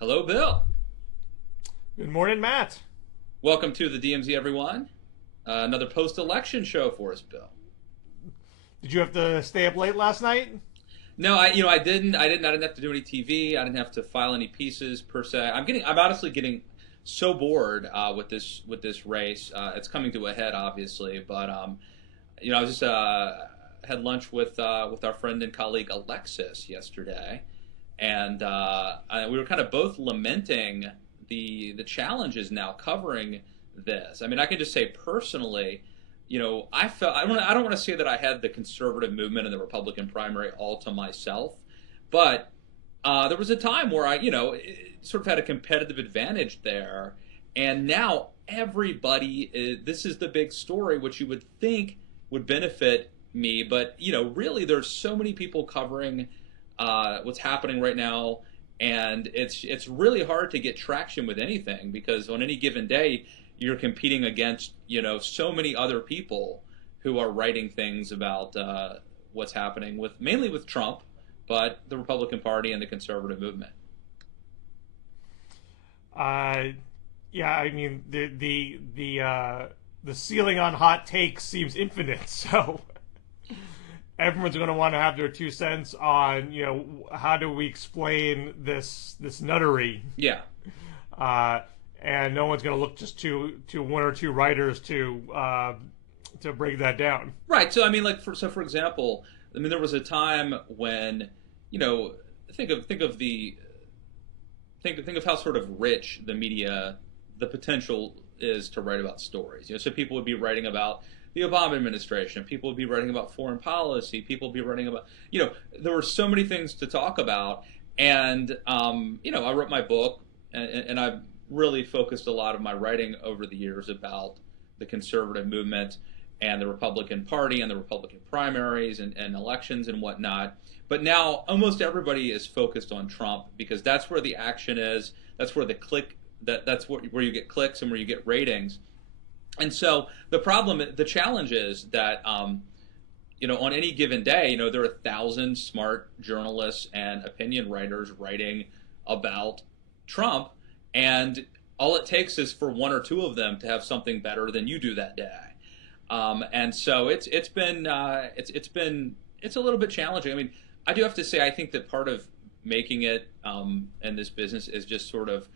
Hello, Bill. Good morning, Matt. Welcome to the DMZ, everyone. Another post-election show for us, Bill. Did you have to stay up late last night? No, I didn't. I didn't have to do any TV. I didn't have to file any pieces per se. I'm honestly getting so bored with this race. It's coming to a head, obviously, but I was just had lunch with our friend and colleague Alexis yesterday, and we were kind of both lamenting the challenges now covering this. I mean, I can just say personally, I felt I don't want to say that I had the conservative movement in the Republican primary all to myself, but there was a time where I sort of had a competitive advantage there, and now everybody this is the big story, which you would think would benefit me, but really there's so many people covering what's happening right now. And it's really hard to get traction with anything because on any given day you're competing against so many other people who are writing things about what's happening mainly with Trump, but the Republican Party and the conservative movement. Yeah, I mean the ceiling on hot takes seems infinite, so everyone's going to want to have their 2 cents on how do we explain this nuttery. Yeah. And no one's going to look just to one or two writers to break that down. Right. So I mean, for example, I mean there was a time when think of how sort of rich the media, the potential is to write about stories. So people would be writing about the Obama administration, people would be writing about foreign policy, people would be writing about there were so many things to talk about, and I wrote my book, and I've really focused a lot of my writing over the years about the conservative movement and the Republican Party and the Republican primaries and elections and whatnot. But now almost everybody is focused on Trump because that's where the action is. That's where where you get clicks and where you get ratings. And so the challenge is that on any given day, there are 1,000 smart journalists and opinion writers writing about Trump, and all it takes is for one or two of them to have something better than you do that day. And so it's a little bit challenging. I mean, I do have to say I think that part of making it in this business is just sort of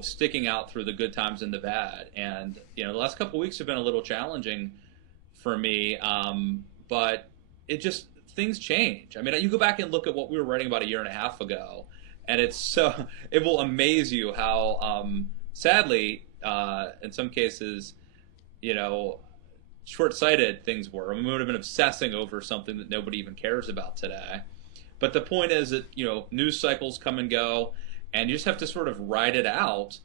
sticking out through the good times and the bad. And the last couple of weeks have been a little challenging for me, but things change. I mean, you go back and look at what we were writing about a year and a half ago, and it will amaze you how sadly in some cases short-sighted things were. I mean, we would have been obsessing over something that nobody even cares about today. But the point is that news cycles come and go, and you just have to sort of ride it out.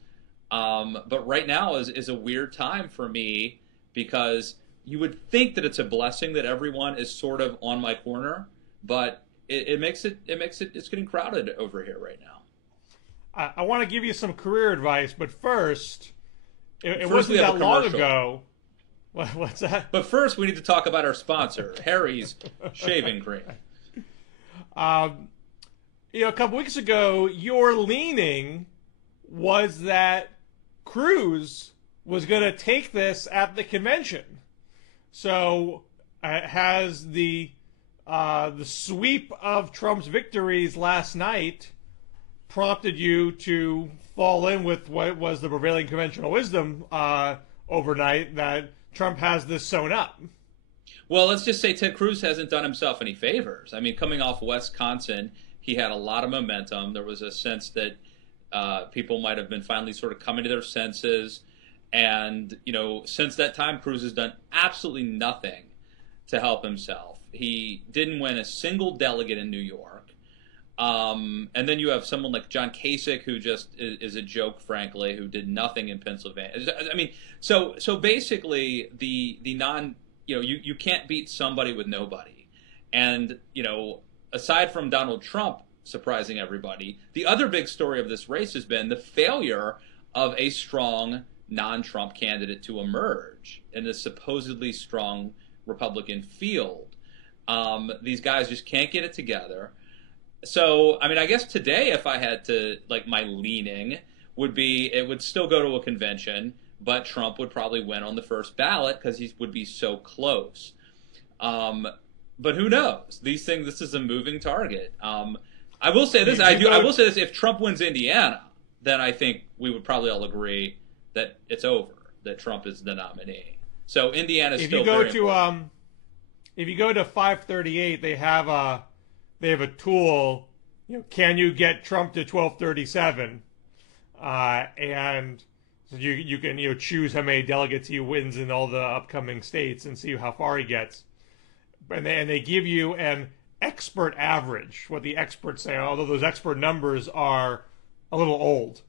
But right now is a weird time for me because you would think that it's a blessing that everyone is sort of on my corner, but it's getting crowded over here right now. I want to give you some career advice, but first, it wasn't that long ago. What's that? But first, we need to talk about our sponsor, Harry's Shaving Cream. A couple weeks ago, your leaning was that Cruz was going to take this at the convention. So, has the sweep of Trump's victories last night prompted you to fall in with what was the prevailing conventional wisdom overnight that Trump has this sewn up? Well, let's just say Ted Cruz hasn't done himself any favors. I mean, coming off Wisconsin, he had a lot of momentum. There was a sense that people might have been finally sort of coming to their senses. And, since that time, Cruz has done absolutely nothing to help himself. He didn't win a single delegate in New York. And then you have someone like John Kasich, who just is a joke, frankly, who did nothing in Pennsylvania. I mean, so basically the you can't beat somebody with nobody. And, aside from Donald Trump surprising everybody, the other big story of this race has been the failure of a strong non-Trump candidate to emerge in this supposedly strong Republican field. These guys just can't get it together. So, I mean, I guess today, if I had to, like, my leaning would be it would still go to a convention, but Trump would probably win on the first ballot because he would be so close. Um, but who knows? These things. This is a moving target. I will say this. I will say this. If Trump wins Indiana, then I think we would probably all agree that it's over. That Trump is the nominee. So Indiana is if still you go very to important. if you go to 538, they have a tool. Can you get Trump to 1237? And so you can choose how many delegates he wins in all the upcoming states and see how far he gets. And they give you an expert average, what the experts say, although those expert numbers are a little old.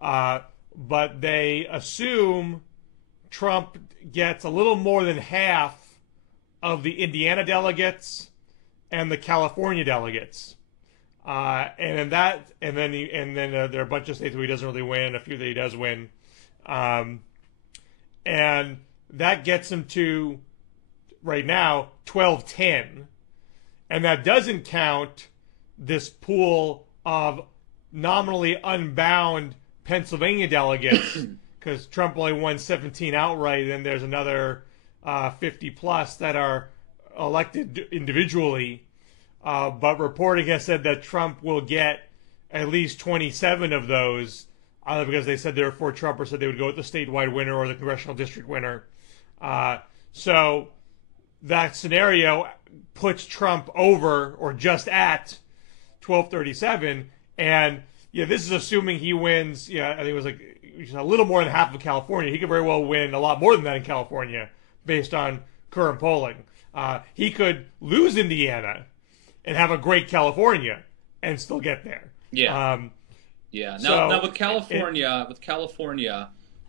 But they assume Trump gets a little more than half of the Indiana delegates and the California delegates. And then there are a bunch of states where he doesn't really win, a few that he does win. And that gets him to, right now, 1210. And that doesn't count this pool of nominally unbound Pennsylvania delegates, because Trump only won 17 outright, and there's another 50 plus that are elected individually. But reporting has said that Trump will get at least 27 of those, either because they said they were for Trump or said they would go with the statewide winner or the congressional district winner. So that scenario puts Trump over or just at 1237. And this is assuming he wins. I think it was like a little more than half of California. He could very well win a lot more than that in California based on current polling. He could lose Indiana and have a great California and still get there. Yeah. Now with California,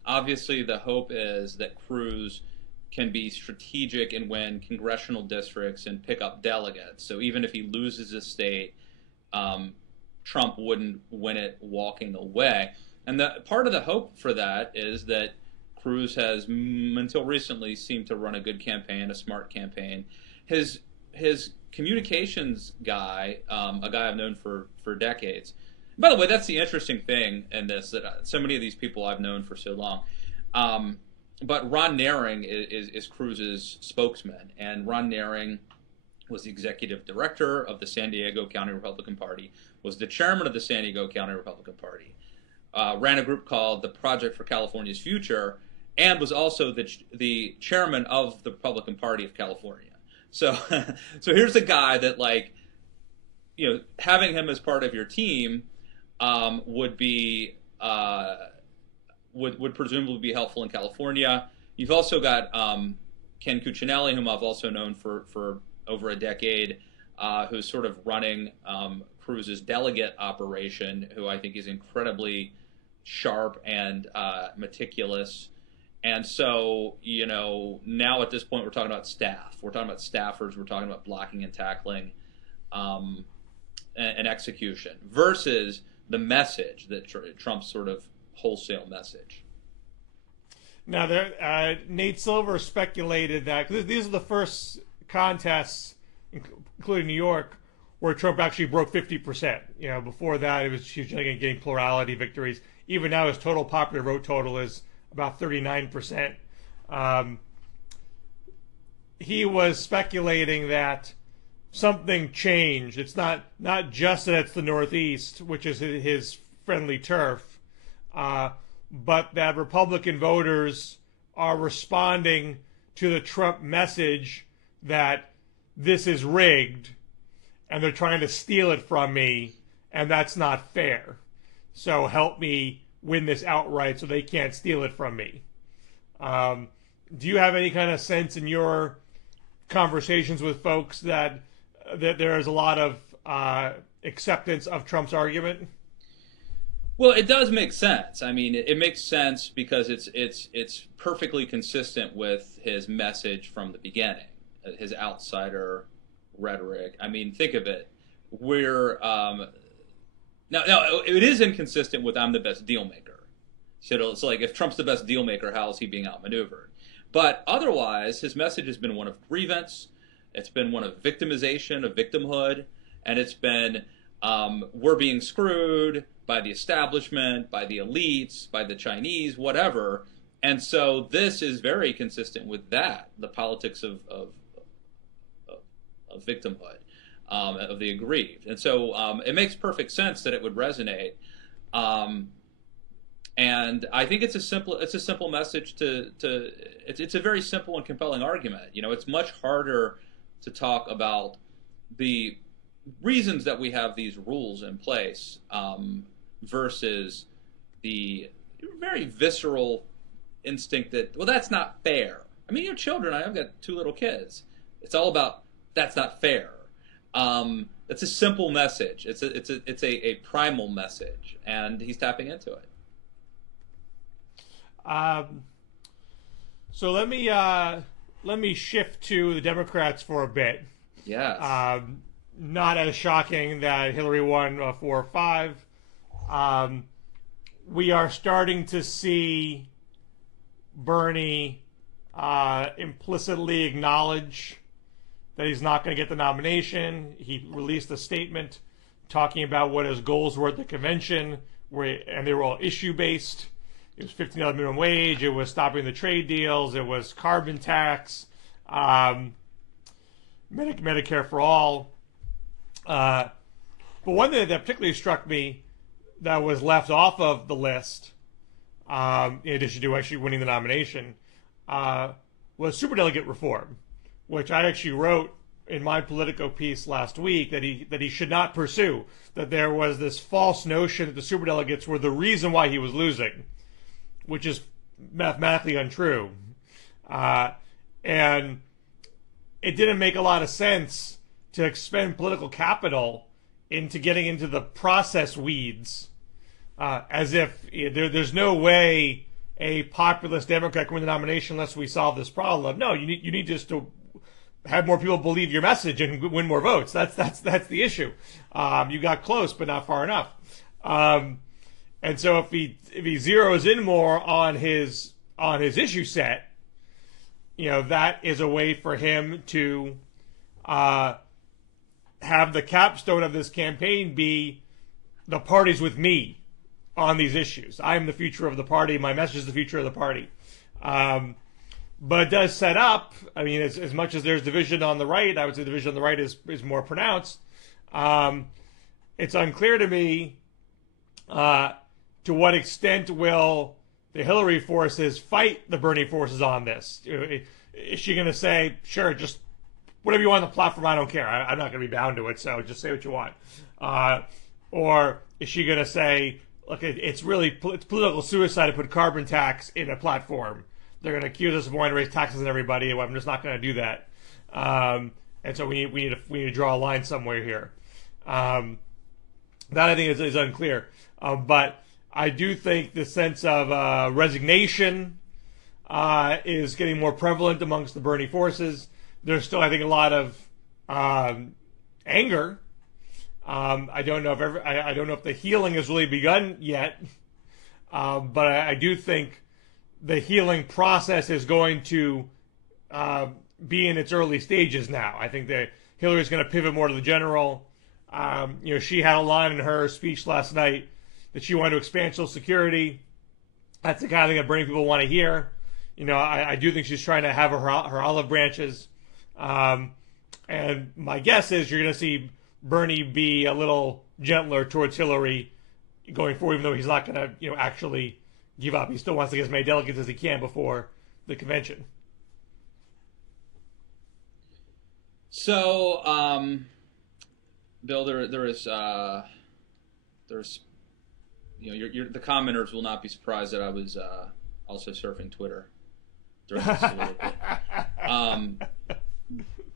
obviously the hope is that Cruz can be strategic and win congressional districts and pick up delegates. So even if he loses a state, Trump wouldn't win it walking away. And part of the hope for that is that Cruz has, until recently, seemed to run a good campaign, a smart campaign. His communications guy, a guy I've known for decades. By the way, that's the interesting thing in this, that so many of these people I've known for so long. But Ron Naring is Cruz's spokesman, and Ron Naring was the executive director of the San Diego County Republican Party, was the chairman of the San Diego County Republican Party, ran a group called the Project for California's Future, and was also the chairman of the Republican Party of California. So, so here's a guy that, like, having him as part of your team would be would presumably be helpful in California. You've also got Ken Cuccinelli, whom I've also known for over a decade, who's sort of running Cruz's delegate operation, who I think is incredibly sharp and meticulous. And so, now at this point, we're talking about staff. We're talking about staffers. We're talking about blocking and tackling and execution versus the message that Trump's sort of wholesale message. Now, Nate Silver speculated that, because these are the first contests, including New York, where Trump actually broke 50%. Before that, he was getting plurality victories. Even now, his total popular vote total is about 39%. He was speculating that something changed. It's not just that it's the Northeast, which is his friendly turf, but that Republican voters are responding to the Trump message that this is rigged and they're trying to steal it from me, and that's not fair. So help me win this outright so they can't steal it from me. Do you have any kind of sense in your conversations with folks that there is a lot of acceptance of Trump's argument? Well, it does make sense. I mean, it makes sense because it's perfectly consistent with his message from the beginning, his outsider rhetoric. I mean, think of it. We're now it is inconsistent with "I'm the best deal maker." So it's like, if Trump's the best deal maker, how is he being outmaneuvered? But otherwise, his message has been one of grievance. It's been one of victimization, of victimhood, and it's been We're being screwed by the establishment, by the elites, by the Chinese, whatever. And so this is very consistent with that, the politics of victimhood, of the aggrieved. And so it makes perfect sense that it would resonate. And I think it's a simple message it's a very simple and compelling argument. It's much harder to talk about the reasons that we have these rules in place versus the very visceral instinct that, well, that's not fair. I mean, children, I've got 2 little kids. It's all about that's not fair. It's a simple message. It's a primal message, and he's tapping into it. So let me shift to the Democrats for a bit. Yes. Not as shocking that Hillary won 4 or 5. We are starting to see Bernie implicitly acknowledge that he's not going to get the nomination. He released a statement talking about what his goals were at the convention, and they were all issue-based. It was $15 minimum wage. It was stopping the trade deals. It was carbon tax, Medicare for all. But one thing that particularly struck me that was left off of the list, in addition to actually winning the nomination, was superdelegate reform, which I actually wrote in my Politico piece last week that he should not pursue. That there was this false notion that the superdelegates were the reason why he was losing, which is mathematically untrue. And it didn't make a lot of sense to expend political capital into getting into the process weeds, as if there's no way a populist Democrat can win the nomination unless we solve this problem. No, you need just to have more people believe your message and win more votes. That's the issue. You got close, but not far enough. And so if he zeroes in more on his issue set, that is a way for him to have the capstone of this campaign be the party's with me on these issues. I am the future of the party. My message is the future of the party. But it does set up, I mean, as much as there's division on the right, I would say the division on the right is more pronounced. It's unclear to me to what extent will the Hillary forces fight the Bernie forces on this. Is she going to say, sure, just whatever you want on the platform, I don't care. I'm not going to be bound to it, so just say what you want. Or is she going to say, look, it's political suicide to put carbon tax in a platform. They're going to accuse us of wanting to raise taxes on everybody. I'm just not going to do that. And so we need to draw a line somewhere here. That I think is unclear. But I do think the sense of resignation is getting more prevalent amongst the Bernie forces. There's still, I think, a lot of anger. I don't know if the healing has really begun yet. But I do think the healing process is going to be in its early stages now. I think that Hillary's going to pivot more to the general. She had a line in her speech last night that she wanted to expand Social Security. That's the kind of thing that Bernie people want to hear. I do think she's trying to have her olive branches. And my guess is you're going to see Bernie be a little gentler towards Hillary going forward, even though he's not going to, actually give up. He still wants to get as many delegates as he can before the convention. So, Bill, there's the commenters will not be surprised that I was also surfing Twitter during this a little bit.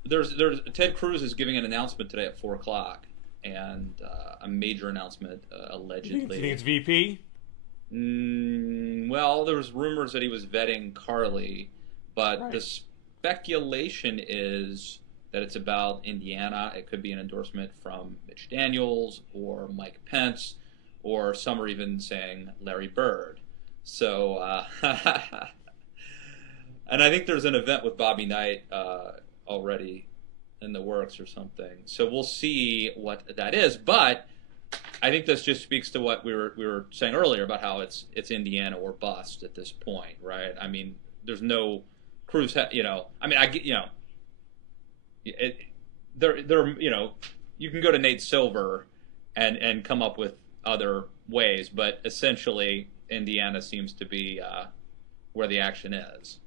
There's Ted Cruz is giving an announcement today at 4:00, and a major announcement allegedly. You think it's VP? Well, there was rumors that he was vetting Carly, but right. The speculation is that it's about Indiana. It could be an endorsement from Mitch Daniels or Mike Pence, or some are even saying Larry Bird. So, and I think there's an event with Bobby Knight already in the works or something. So we'll see what that is. But I think this just speaks to what we were saying earlier about how it's Indiana or bust at this point, right? I mean, there's no Cruz, you know. I mean, I get, you know, you know, you can go to Nate Silver and come up with other ways, but essentially Indiana seems to be where the action is.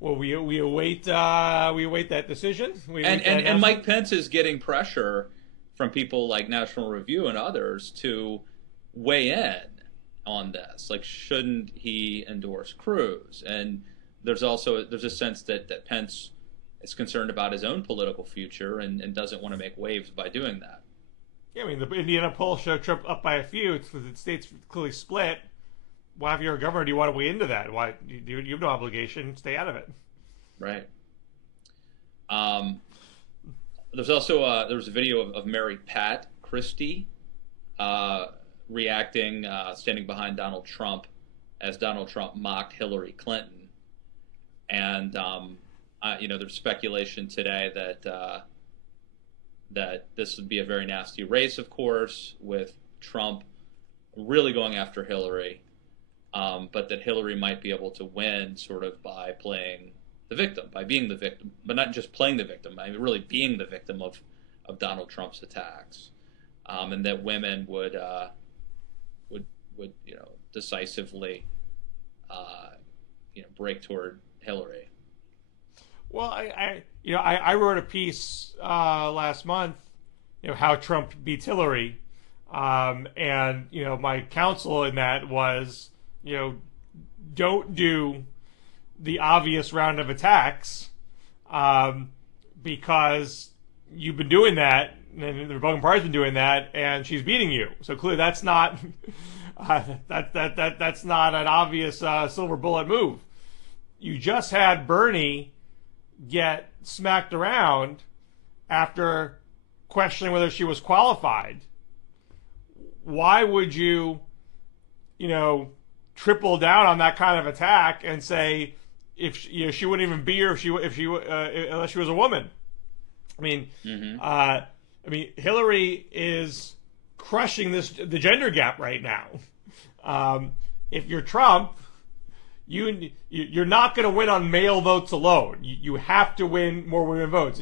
Well, we await that decision. And Mike Pence is getting pressure from people like National Review and others to weigh in on this. Like, shouldn't he endorse Cruz? And there's a sense that Pence is concerned about his own political future and doesn't want to make waves by doing that. Yeah, I mean, the Indiana poll showed Trump up by a few. It's because the state's clearly split. Why, if you're a governor, do you want to weigh into that? Why, you have no obligation. Stay out of it. Right. There's also there was a video of Mary Pat Christie reacting, standing behind Donald Trump as Donald Trump mocked Hillary Clinton, and you know, there's speculation today that this would be a very nasty race, of course, with Trump really going after Hillary. But that Hillary might be able to win sort of by playing the victim, by being the victim, but not just playing the victim, I mean, really being the victim of Donald Trump's attacks, and that women would you know, decisively you know, break toward Hillary. Well, I wrote a piece last month, you know, how Trump beats Hillary, and you know, my counsel in that was, you know, don't do the obvious round of attacks, because you've been doing that, and the Republican Party's been doing that, and she's beating you. So clearly, that's not that's not an obvious silver bullet move. You just had Bernie get smacked around after questioning whether she was qualified. Why would you, you know, triple down on that kind of attack and say, if you know, she wouldn't even be here if she unless she was a woman? I mean, I mean, Hillary is crushing the gender gap right now. If you're Trump, you're not going to win on male votes alone. You have to win more women votes.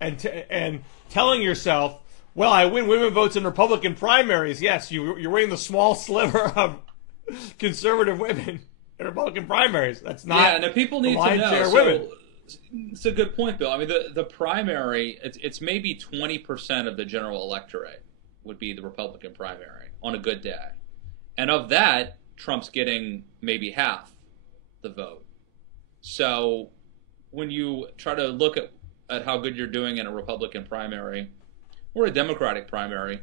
And telling yourself, well, I win women votes in Republican primaries. Yes, you're winning the small sliver of conservative women in Republican primaries. That's not. Yeah, and the people need to know. So, it's a good point, Bill. I mean, the primary, it's maybe 20% of the general electorate would be the Republican primary on a good day, and of that, Trump's getting maybe half the vote. So when you try to look at how good you're doing in a Republican primary or a Democratic primary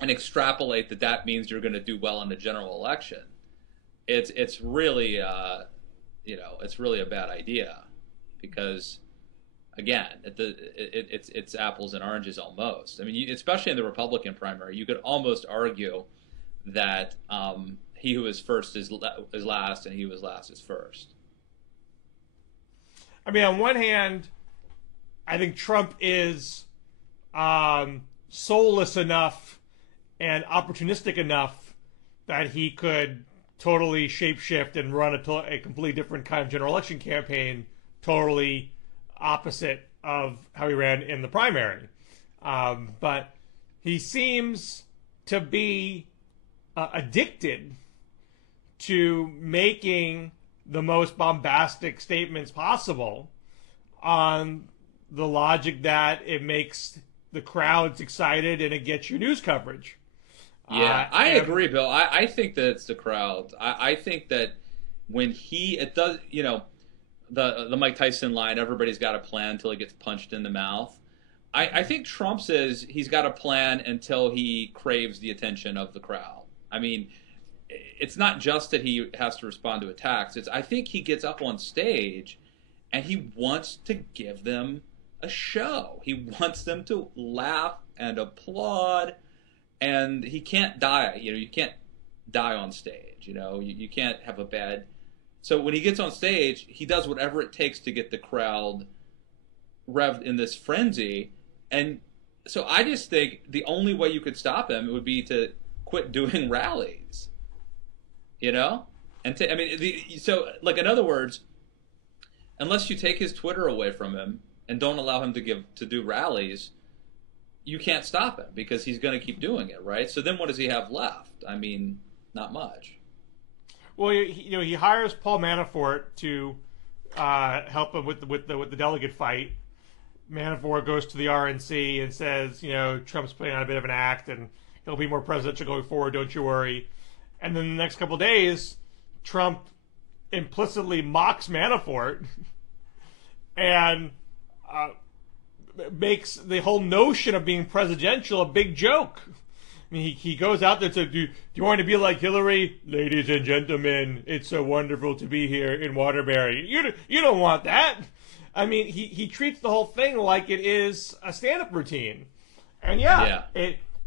and extrapolate that means you're going to do well in the general election, it's really you know, it's really a bad idea, because again, it's apples and oranges almost. I mean, especially in the Republican primary, you could almost argue that he who is first is last, and he who is last is first. I mean, on one hand, I think Trump is soulless enough and opportunistic enough that he could totally shapeshift and run a completely different kind of general election campaign, totally opposite of how he ran in the primary. But he seems to be addicted to making the most bombastic statements possible on the logic that it makes the crowds excited and it gets you news coverage. Yeah, I agree, Bill. I think that it's the crowd. I think that when it does, you know, the Mike Tyson line, everybody's got a plan until he gets punched in the mouth. I think Trump says he's got a plan until he craves the attention of the crowd. I mean, it's not just that he has to respond to attacks. I think he gets up on stage and he wants to give them a show. He wants them to laugh and applaud, and he can't die. You know, you can't die on stage. You know, you can't have a bad. So when he gets on stage, he does whatever it takes to get the crowd revved in this frenzy, and So I just think the only way you could stop him would be to quit doing rallies, you know? And I mean, so like in other words, unless you take his Twitter away from him and don't allow him to do rallies, you can't stop him because he's going to keep doing it, right? So then what does he have left? I mean, not much. Well, he hires Paul Manafort to help him with the delegate fight. Manafort goes to the RNC and says, Trump's putting on a bit of an act and he'll be more presidential going forward, don't you worry. And then the next couple of days, Trump implicitly mocks Manafort and makes the whole notion of being presidential a big joke. I mean, he goes out there to do you want to be like Hillary? Ladies and gentlemen, it's so wonderful to be here in Waterbury. You don't want that. I mean, he treats the whole thing like it is a stand-up routine. And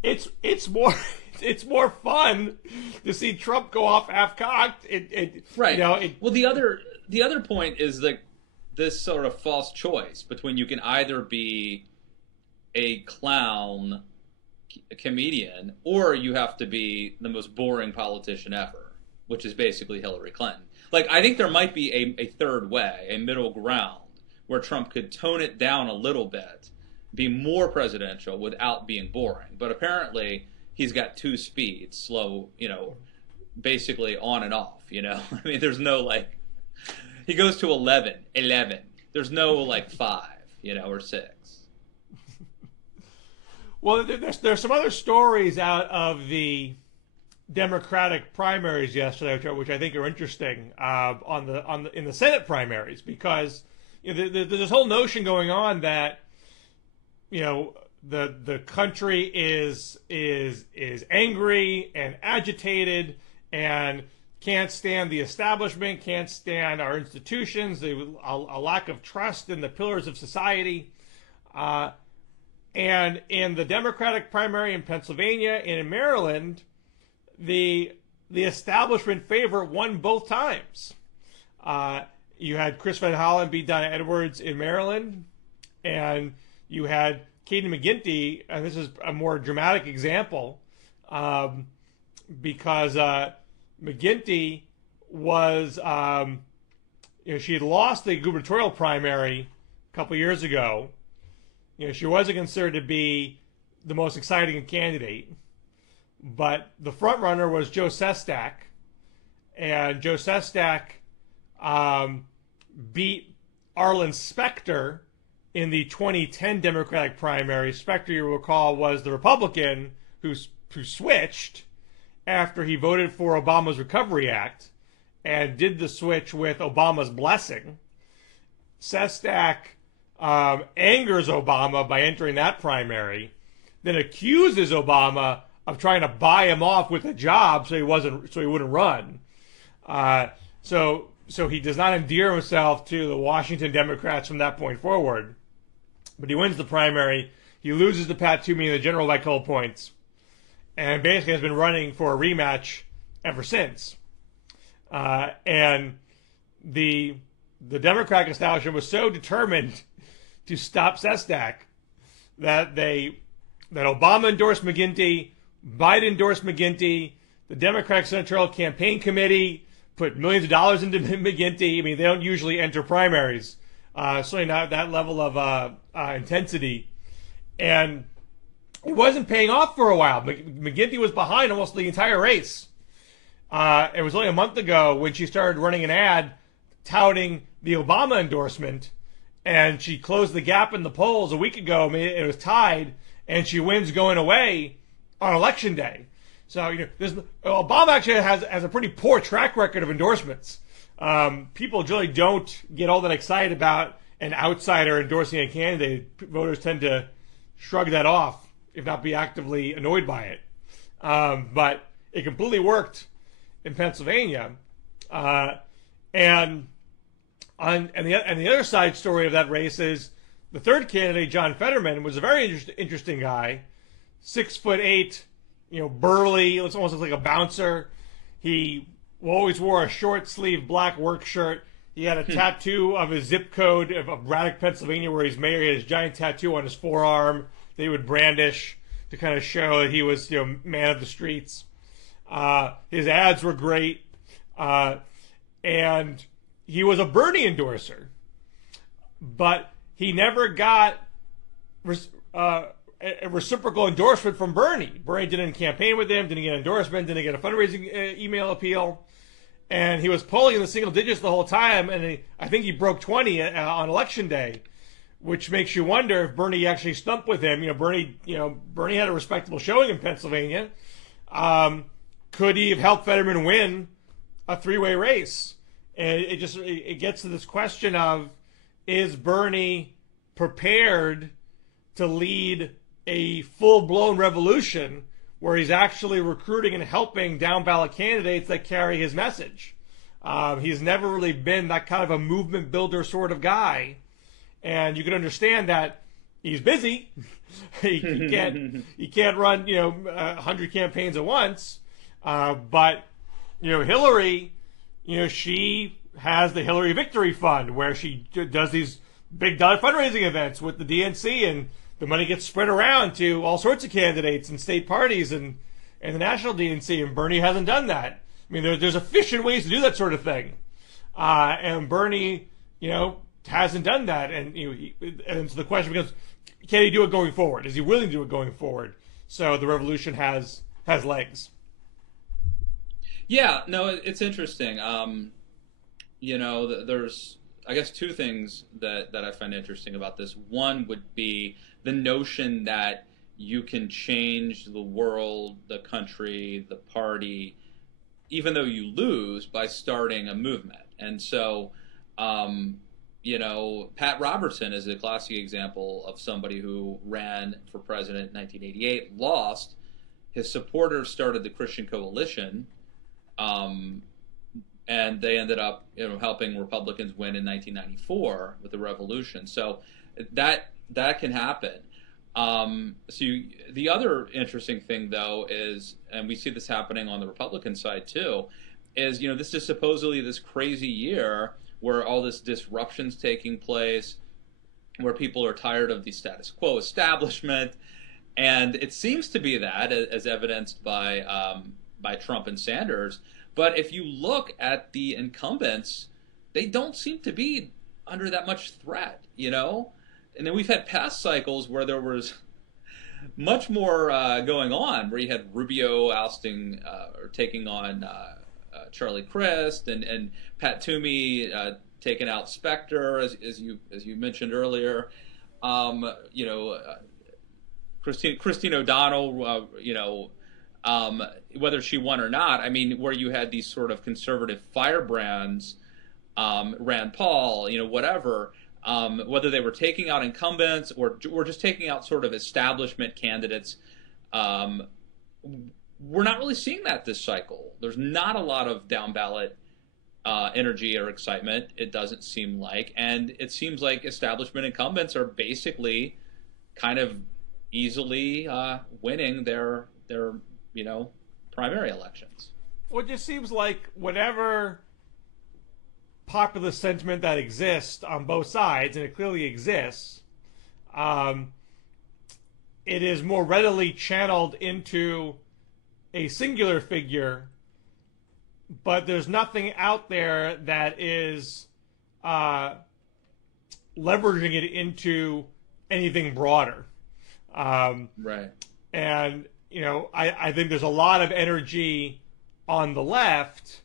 it's more it's more fun to see Trump go off half-cocked. Right. Well, the other point is like this sort of false choice between you can either be a clown, a comedian, or you have to be the most boring politician ever, which is basically Hillary Clinton. Like, I think there might be a third way, a middle ground, where Trump could tone it down a little bit, be more presidential without being boring. But apparently, he's got two speeds, slow, basically on and off, I mean, there's no, he goes to 11. There's no, 5, or 6. Well, there's some other stories out of the Democratic primaries yesterday, which I think are interesting in the Senate primaries, because there's this whole notion going on that the country is angry and agitated and can't stand the establishment, can't stand our institutions, a lack of trust in the pillars of society. And in the Democratic primary in Pennsylvania and in Maryland, the establishment favorite won both times. You had Chris Van Hollen beat Donna Edwards in Maryland, and you had Katie McGinty, and this is a more dramatic example, because McGinty was, she had lost the gubernatorial primary a couple years ago. She wasn't considered to be the most exciting candidate, but the front runner was Joe Sestak, and Joe Sestak beat Arlen Specter in the 2010 Democratic primary. Specter, you recall, was the Republican who switched after he voted for Obama's Recovery Act and did the switch with Obama's blessing. Sestak angers Obama by entering that primary, then accuses Obama of trying to buy him off with a job so he wouldn't run. So he does not endear himself to the Washington Democrats from that point forward. But he wins the primary. He loses to Pat Toomey in the general by a couple points, and basically has been running for a rematch ever since. And the Democratic establishment was so determined to stop Sestak that Obama endorsed McGinty, Biden endorsed McGinty, the Democratic Senatorial Campaign Committee put millions of dollars into McGinty. I mean, they don't usually enter primaries, certainly not that level of intensity. And it wasn't paying off for a while. McGinty was behind almost the entire race. It was only a month ago when she started running an ad touting the Obama endorsement, and she closed the gap in the polls a week ago. I mean, it was tied, and she wins going away on Election Day. So Obama actually has a pretty poor track record of endorsements. People generally don't get all that excited about an outsider endorsing a candidate. Voters tend to shrug that off, if not be actively annoyed by it. But it completely worked in Pennsylvania. And the other side story of that race is the third candidate, John Fetterman, was a very interesting guy, 6'8", burly, looks almost like a bouncer. He always wore a short sleeve black work shirt. He had a tattoo of his zip code of Braddock, Pennsylvania, where he's married. He had his giant tattoo on his forearm. that he would brandish to kind of show that he was, man of the streets. His ads were great, and he was a Bernie endorser, but he never got a reciprocal endorsement from Bernie. Bernie didn't campaign with him, didn't get an endorsement, didn't get a fundraising email appeal, and he was polling in the single digits the whole time, and I think he broke 20 on election day, which makes you wonder if Bernie actually stumped with him. Bernie had a respectable showing in Pennsylvania. Could he have helped Fetterman win a three-way race? And it gets to this question of, is Bernie prepared to lead a full-blown revolution where he's actually recruiting and helping down-ballot candidates that carry his message? He's never really been that kind of a movement builder sort of guy. And you can understand that he's busy. he can't run 100 campaigns at once. But Hillary, she has the Hillary Victory Fund where she does these big dollar fundraising events with the DNC, and the money gets spread around to all sorts of candidates and state parties and the national DNC. And Bernie hasn't done that. I mean, there's efficient ways to do that sort of thing, and Bernie, hasn't done that. And and so the question becomes, can he do it going forward? Is he willing to do it going forward? So the revolution has legs. Yeah, no, it's interesting. There's, I guess, two things that I find interesting about this. One would be the notion that you can change the world, the country, the party, even though you lose, by starting a movement. And so, Pat Robertson is a classic example of somebody who ran for president in 1988, lost. His supporters started the Christian Coalition, and they ended up helping Republicans win in 1994 with the revolution. So that can happen. The other interesting thing, though, is, and we see this happening on the Republican side too, is this is supposedly this crazy year where all this disruption's taking place, where people are tired of the status quo establishment, and it seems to be that, as evidenced by Trump and Sanders. But if you look at the incumbents, they don't seem to be under that much threat, And then we've had past cycles where there was much more going on, where you had Rubio ousting or taking on Charlie Crist, and Pat Toomey taking out Specter, as you mentioned earlier. Christine O'Donnell, whether she won or not, I mean, where you had these sort of conservative firebrands, Rand Paul, whatever, whether they were taking out incumbents or just taking out sort of establishment candidates. We're not really seeing that this cycle. There's not a lot of down ballot energy or excitement, it doesn't seem like. And it seems like establishment incumbents are basically kind of easily winning their primary elections. Well, it just seems like whatever popular sentiment that exists on both sides, and it clearly exists, it is more readily channeled into a singular figure, but there's nothing out there that is leveraging it into anything broader. Right. And, I think there's a lot of energy on the left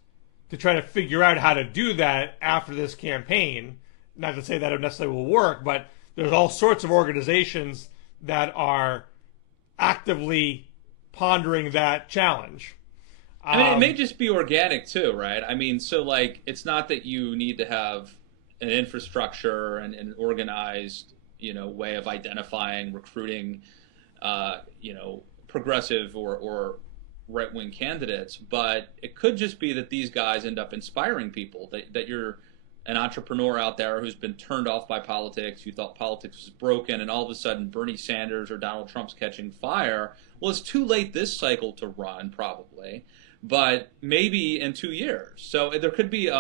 to try to figure out how to do that after this campaign. Not to say that it necessarily will work, but there's all sorts of organizations that are actively pondering that challenge. I mean, it may just be organic too, right? I mean, so it's not that you need to have an infrastructure and an organized, way of identifying, recruiting, progressive or right-wing candidates, but it could just be that these guys end up inspiring people, that you're an entrepreneur out there who's been turned off by politics, you thought politics was broken, and all of a sudden Bernie Sanders or Donald Trump's catching fire. Well, it's too late this cycle to run, probably, but maybe in 2 years. So there could be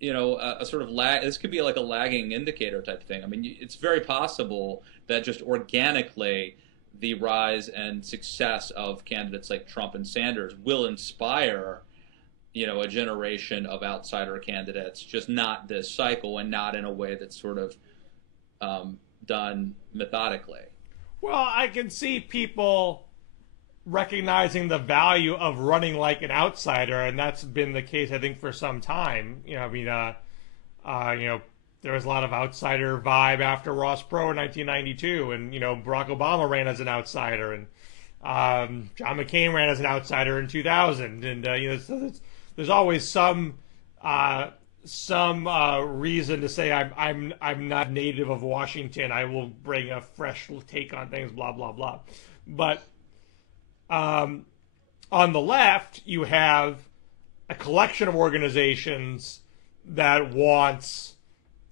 a sort of lag. This could be like a lagging indicator type thing. I mean, it's very possible that just organically the rise and success of candidates like Trump and Sanders will inspire, a generation of outsider candidates, just not this cycle and not in a way that's sort of done methodically. Well, I can see people recognizing the value of running like an outsider, and that's been the case, I think, for some time. There was a lot of outsider vibe after Ross Perot in 1992, and Barack Obama ran as an outsider, and John McCain ran as an outsider in 2000, and so there's always some reason to say I'm not native of Washington. I will bring a fresh take on things, blah blah blah. But on the left, you have a collection of organizations that wants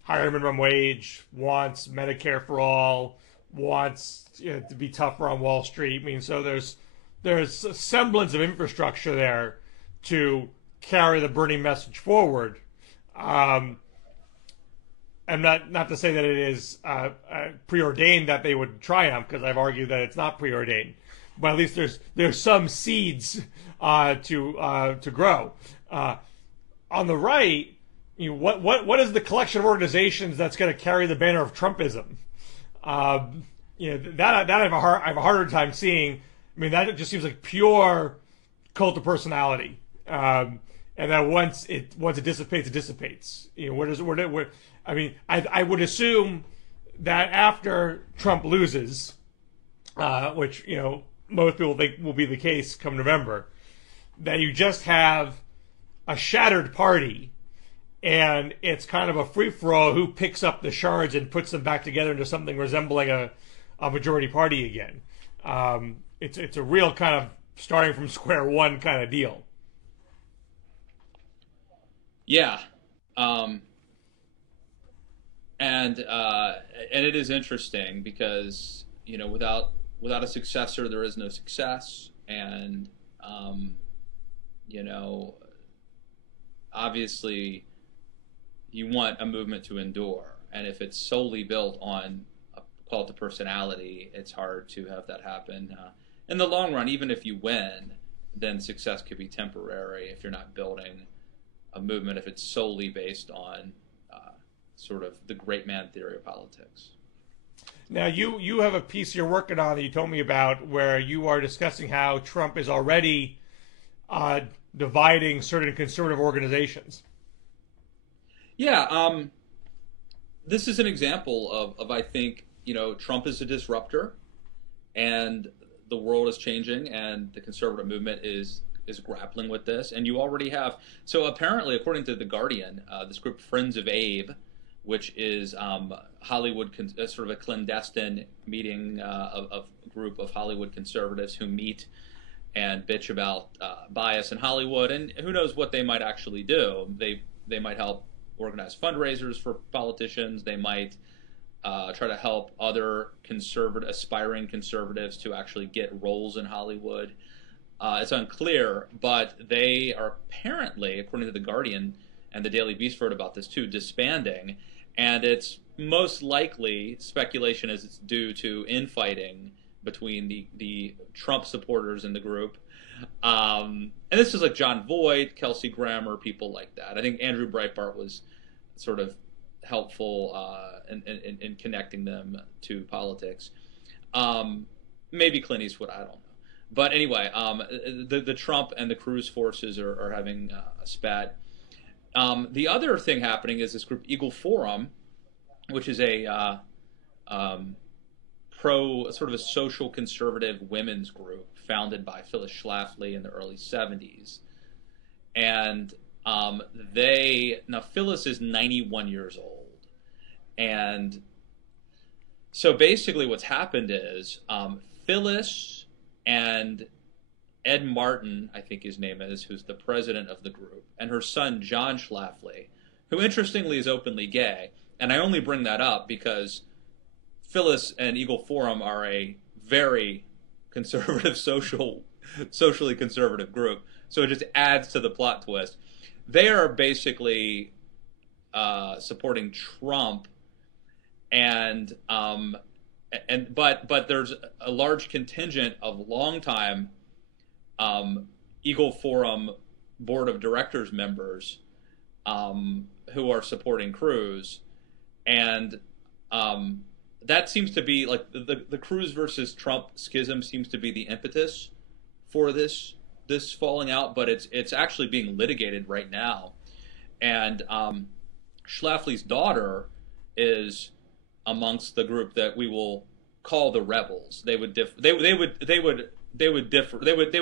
higher minimum wage, wants Medicare for all, wants to be tougher on Wall Street. I mean, so there's a semblance of infrastructure there to carry the Bernie message forward. And not to say that it is preordained that they would triumph, because I've argued that it's not preordained. But at least there's some seeds to grow. On the right, what is the collection of organizations that's going to carry the banner of Trumpism? That I have a harder time seeing. I mean, that just seems like pure cult of personality. And that once it dissipates, it dissipates. I would assume that after Trump loses, which most people think will be the case come November, that you just have a shattered party, and it's kind of a free-for-all who picks up the shards and puts them back together into something resembling a majority party again. It's a real kind of starting from square one kind of deal. Yeah. And it is interesting because, without a successor, there is no success. And, obviously you want a movement to endure. And if it's solely built on a cult of personality, it's hard to have that happen. In the long run, even if you win, then success could be temporary if you're not building a movement, if it's solely based on sort of the great man theory of politics. Now, you have a piece you're working on that you told me about where you are discussing how Trump is already dividing certain conservative organizations. Yeah, this is an example of I think, Trump is a disruptor, and the world is changing, and the conservative movement is grappling with this. And you already have, so apparently, according to The Guardian, this group Friends of Abe, which is Hollywood, sort of a clandestine meeting of a group of Hollywood conservatives who meet and bitch about bias in Hollywood, and who knows what they might actually do. They might help organize fundraisers for politicians. They might try to help other aspiring conservatives to actually get roles in Hollywood. It's unclear, but they are apparently, according to The Guardian, and the Daily Beast wrote about this too, disbanding. And it's most likely, speculation is it's due to infighting between the Trump supporters in the group. And this is like John Voight, Kelsey Grammer, people like that. I think Andrew Breitbart was sort of helpful in connecting them to politics. Maybe Clint Eastwood, I don't know. But anyway, the Trump and the Cruz forces are having a spat. The other thing happening is this group Eagle Forum, which is a sort of a social conservative women's group founded by Phyllis Schlafly in the early 70s. And now Phyllis is 91 years old. And so basically what's happened is Phyllis and Ed Martin, I think his name is, who's the president of the group, and her son, John Schlafly, who interestingly is openly gay. And I only bring that up because Phyllis and Eagle Forum are a very conservative, socially conservative group. So it just adds to the plot twist. They are basically supporting Trump, and but there's a large contingent of longtime Eagle Forum board of directors members who are supporting Cruz, and that seems to be like the Cruz versus Trump schism seems to be the impetus for this falling out, but it's actually being litigated right now, and Schlafly's daughter is amongst the group that we will call the rebels. They would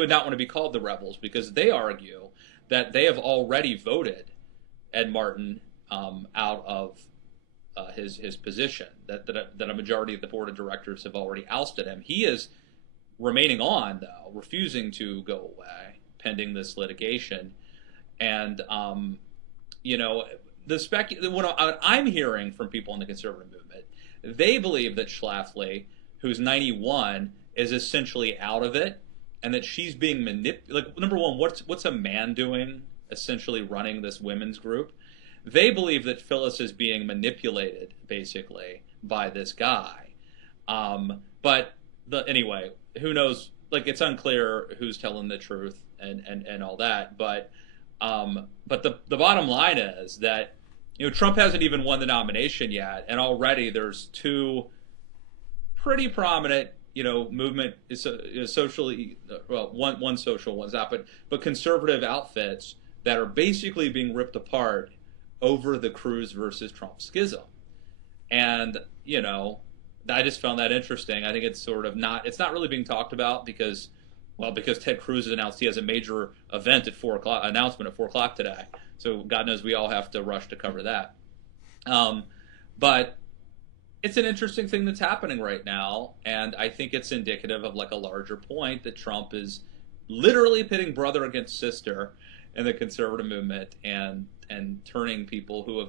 not want to be called the rebels because they argue that they have already voted Ed Martin out of his position. That a majority of the board of directors have already ousted him. He is remaining on, though, refusing to go away pending this litigation. And what I'm hearing from people in the conservative movement, they believe that Schlafly, who's 91, is essentially out of it, and that she's being manipulated. Like, number one, what's a man doing, essentially running this women's group? They believe that Phyllis is being manipulated, basically, by this guy. But anyway, who knows? Like, it's unclear who's telling the truth and all that. But the bottom line is that Trump hasn't even won the nomination yet, and already there's two pretty prominent movement is socially, well, one social, one's not, but conservative outfits that are basically being ripped apart over the Cruz versus Trump schism. And I just found that interesting. I think it's not really being talked about because Ted Cruz has announced he has a major event at 4 o'clock, announcement at 4 o'clock today. So God knows we all have to rush to cover that. But it's an interesting thing that's happening right now, and I think it's indicative of like a larger point that Trump is literally pitting brother against sister in the conservative movement and turning people who have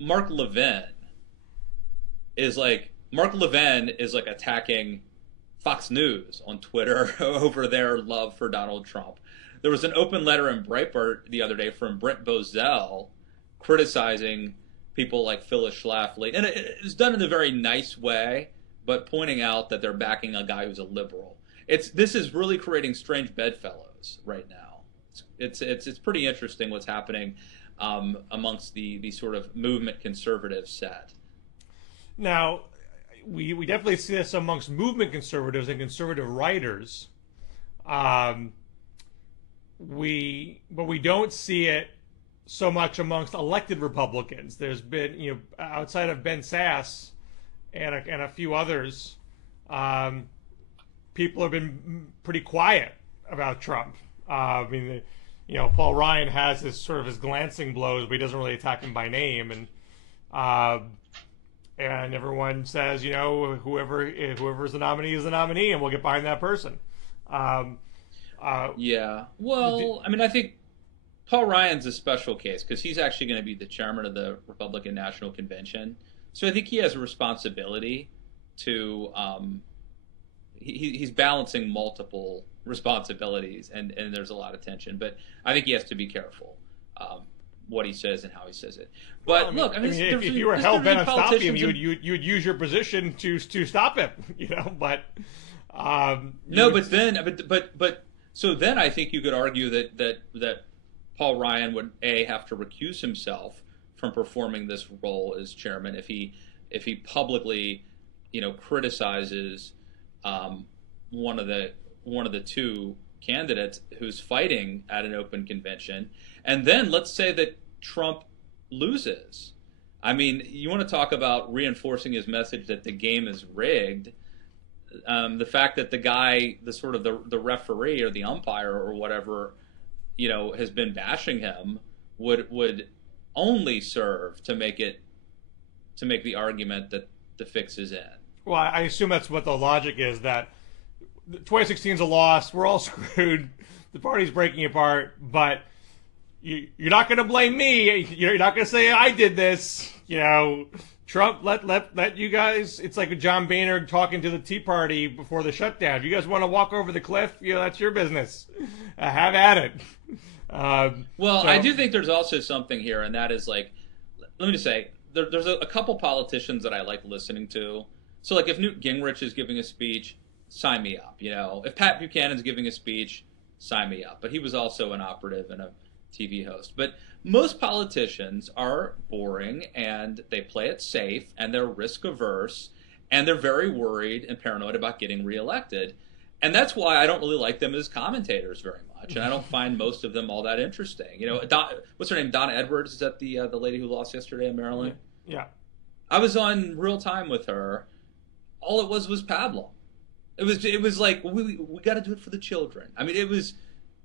Mark Levin is attacking Fox News on Twitter over their love for Donald Trump. There was an open letter in Breitbart the other day from Brent Bozell criticizing people like Phyllis Schlafly, and it's done in a very nice way, but pointing out that they're backing a guy who's a liberal. This is really creating strange bedfellows right now. It's pretty interesting what's happening amongst the sort of movement conservative set. Now, we definitely see this amongst movement conservatives and conservative writers. But we don't see it so much amongst elected Republicans. There's been, outside of Ben Sasse and a few others, people have been pretty quiet about Trump. Paul Ryan has his glancing blows, but he doesn't really attack him by name, and everyone says, whoever's the nominee is the nominee, and we'll get behind that person. Yeah. Well, I think Paul Ryan's a special case because he's actually going to be the chairman of the Republican National Convention. So I think he has a responsibility to he's balancing multiple responsibilities, and there's a lot of tension. But I think he has to be careful what he says and how he says it. But if you were hell bent on stopping him, you'd use your position to stop him. But so then I think you could argue that Paul Ryan would have to recuse himself from performing this role as chairman if he publicly criticizes one of the two candidates who's fighting at an open convention, and then let's say that Trump loses. You want to talk about reinforcing his message that the game is rigged. The fact that the guy, the referee or the umpire or whatever, has been bashing him would only serve to make the argument that the fix is in. Well, I assume that's what the logic is, that 2016 is a loss. We're all screwed. The party's breaking apart, but you're not going to blame me. You're not going to say I did this. Trump let you guys. It's like John Boehner talking to the Tea Party before the shutdown. If you guys want to walk over the cliff, that's your business. Have at it. Well, I do think there's also something here, and that is like, let me just say, there's a couple politicians that I like listening to. So like, if Newt Gingrich is giving a speech, sign me up. If Pat Buchanan's giving a speech, sign me up. But he was also an operative and a TV host. But most politicians are boring, and they play it safe, and they're risk averse, and they're very worried and paranoid about getting reelected. And that's why I don't really like them as commentators very much, and I don't find most of them all that interesting. What's her name? Donna Edwards, is that the lady who lost yesterday in Maryland? Yeah. I was on Real Time with her. All it was pablum. It was like, we got to do it for the children. I mean, it was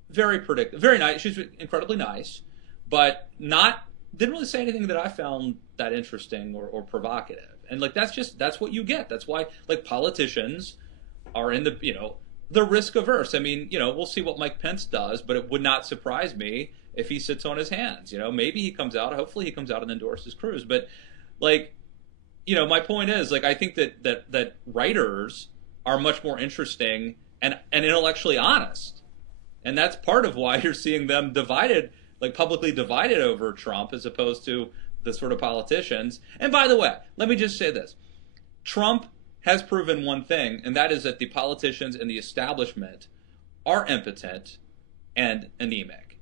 very predictable, very nice. She was incredibly nice, but didn't really say anything that I found that interesting or provocative. And like, that's what you get. That's why like politicians are in they're risk averse. I mean, we'll see what Mike Pence does, but it would not surprise me if he sits on his hands. Maybe he comes out. Hopefully he comes out and endorses Cruz. But like, my point is, like, I think that writers are much more interesting and intellectually honest. And that's part of why you're seeing them divided, like publicly divided over Trump, as opposed to the sort of politicians. And by the way, let me just say this. Trump has proven one thing, and that is that the politicians and the establishment are impotent and anemic.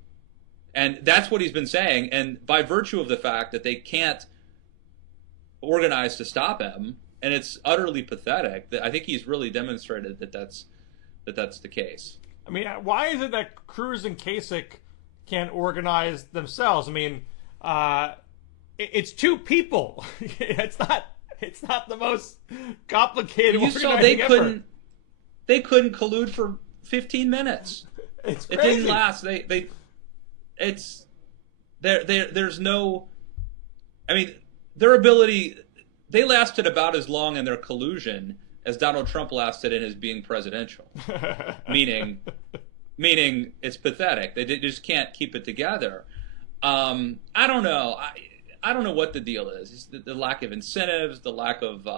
And that's what he's been saying. And by virtue of the fact that they can't organize to stop him, and it's utterly pathetic, that I think he's really demonstrated that that's the case. I mean, why is it that Cruz and Kasich can't organize themselves? I mean, it's two people. It's not the most complicated organizing effort. They couldn't collude for 15 minutes. It's crazy. It didn't last. There's no. I mean, their ability. They lasted about as long in their collusion as Donald Trump lasted in his being presidential. meaning it's pathetic. They just can't keep it together. I don't know. I don't know what the deal is. It's the lack of incentives, the lack of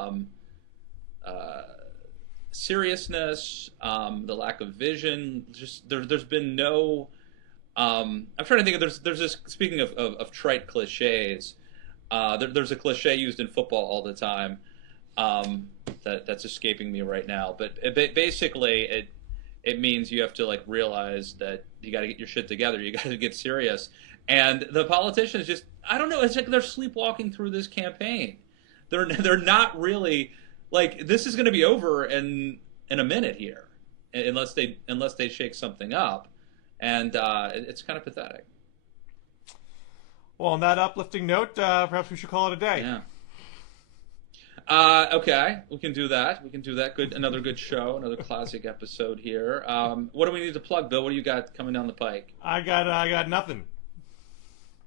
seriousness, the lack of vision. Just there's been no. I'm trying to think of there's this. Speaking of trite cliches, there's a cliche used in football all the time that's escaping me right now. But basically, it means you have to like realize that you got to get your shit together. You got to get serious. And the politicians just, I don't know, it's like they're sleepwalking through this campaign. They're not really, like, this is going to be over in a minute here, unless they shake something up. And it's kind of pathetic. Well, on that uplifting note, perhaps we should call it a day. Yeah. Okay, we can do that. Good, another good show, another classic episode here. What do we need to plug, Bill? What do you got coming down the pike? I got nothing.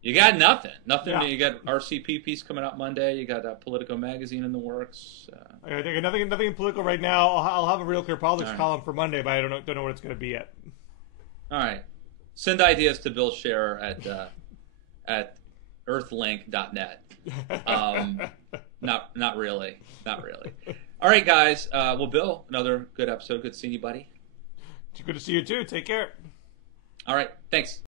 You got nothing. Yeah. You got RCP piece coming out Monday. You got Politico magazine in the works. I got nothing in Politico right now. I'll have a Real Clear Politics column for Monday, but I don't know what it's going to be yet. All right. Send ideas to Bill Scher at earthlink.net. Not really. All right, guys. Well, Bill, another good episode. Good seeing you, buddy. Good to see you too. Take care. All right. Thanks.